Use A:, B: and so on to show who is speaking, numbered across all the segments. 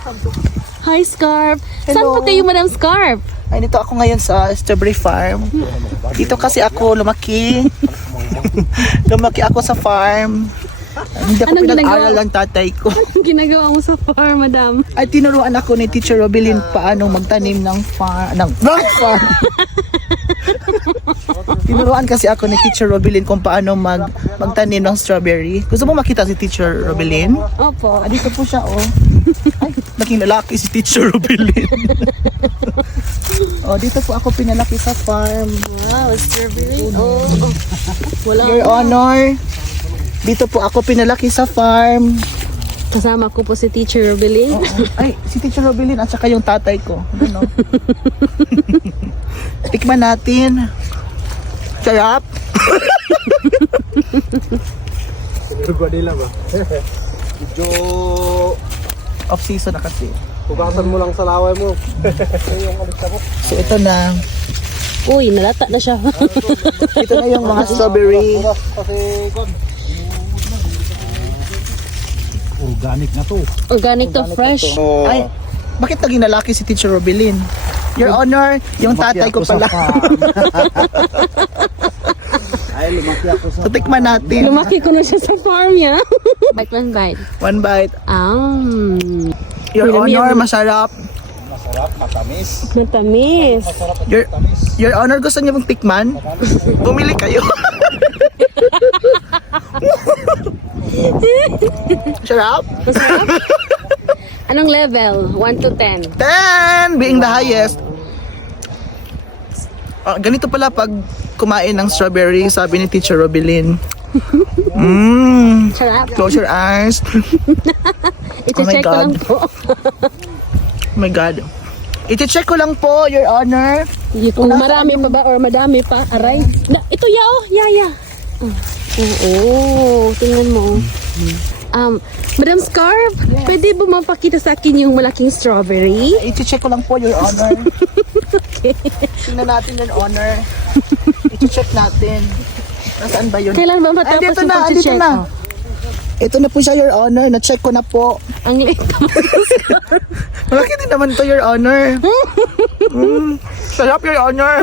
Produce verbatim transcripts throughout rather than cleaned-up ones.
A: Hi, Scarf. Saan
B: Hello.
A: po kayo, Madam Scarf?
B: Ay, dito ako ngayon sa strawberry farm. Dito kasi ako lumaki. Lumaki ako sa farm. Hindi ako
A: Anong
B: pinag-aral
A: ginagawa?
B: ng tatay ko.
A: Anong ginagawa mo sa farm, Madam?
B: Ay, tinuruan ako ni Teacher Robilin paano magtanim ng farm. Ng, ng farm! Tinuruan kasi ako ni Teacher Robilin kung paano mag, magtanim ng strawberry. Gusto mo makita si Teacher Robilin?
A: Opo.
B: Ah, dito po siya, oh. Ay, naging lalaki si Teacher Robilin. Oh, dito po ako pinalaki sa farm.
A: Wow, strawberry. Oh, oh. Wala
B: Your
A: ako.
B: Honor, dito po ako pinalaki sa farm.
A: Kasama ko po si Teacher Robeling.
B: Oo. Ay, si Teacher Robilin at saka yung tatay ko. Ano? Tikman natin. Sarap.
C: Gua nila ba? Medyo
B: Off season na kasi.
C: pugasan mo lang sa laway mo. Yung alista mo.
B: So ito na.
A: Uy, nalata na siya.
B: Ito na yung mga strawberry.
C: Pugas kasi kon. Organic na to.
A: Organic to fresh.
B: Ay, bakit naging lalaki si Teacher Robilin? Your Honor, yung tatay ko pala.
C: Ay, lumaki ako sa
B: So tikman natin.
A: Lumaki ko na siya sa farm niya. Bite one bite.
B: One bite.
A: Um,
B: Your
A: Yummy,
B: Honor,
A: yummy.
B: masarap.
C: masarap, matamis.
A: matamis.
C: Masarap at
B: Your,
C: matamis.
B: Your Honor, gusto niyo mong tikman? Bumili kayo. Sarap.
A: Masarap? Anong level? one to ten.
B: ten being the highest. Ah, ganito pala pag kumain ng strawberry, sabi ni Teacher Robilin. Mmm.
A: Sarap.
B: Close your eyes.
A: Iti-check ko
B: God.
A: lang po.
B: Oh my God. Iti-check ko lang po, Your Honor.
A: Kung marami pa ba or madami pa, aray. Na, ito ya oh, ya ya. Oh, oo, tingnan mo. Um, Madam Scarf, pwede ba mapakita sa akin yung malaking strawberry?
B: Iti-check ko lang po, Your Honor. Tingnan natin, Your Honor. Iti-check natin. Nasaan ba yun?
A: Kailan ba
B: Ay,
A: matapos
B: dito
A: yung
B: na, dito
A: pag-check?
B: na. Ito na po siya, Your Honor. Na-check ko na po.
A: Ang liit.
B: Malaki din naman to, Your Honor. Mm, sarap, Your Honor.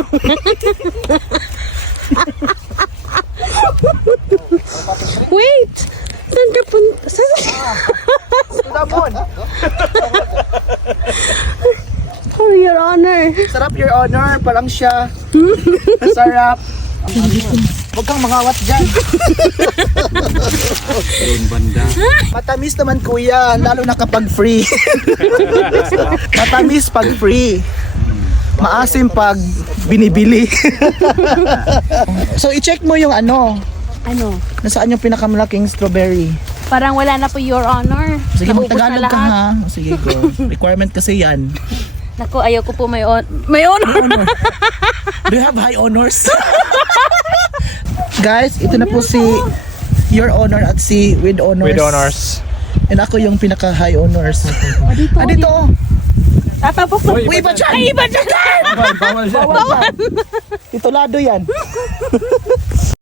A: Wait! Saan ka punta? Saan?
B: Damon.
A: Oh, Your Honor.
B: Sarap, Your Honor. Parang siya. Sarap. Huwag kang mangawat dyan. Matamis naman, kuya. Lalo na kapag free. Matamis pag free. Maasim pag binibili. So, i-check mo yung ano.
A: Ano?
B: Nasaan yung pinakamalaking strawberry?
A: Parang wala na po, Your Honor.
B: Sige,
A: Naubos na
B: mag-Tagalog ka
A: lahat.
B: ha. Sige, go. Requirement kasi yan.
A: Naku, ayaw ko po may, on may honor.
B: Do you have high honors? Guys, ito na po si Your Honor at si With Honors.
C: With honors.
B: And ako yung pinaka-high honors. Ah, dito.
A: Tatapos na.
B: Uy, iba dyan!
A: Ay, iba dyan!
C: Bawal siya.
B: Titulado yan.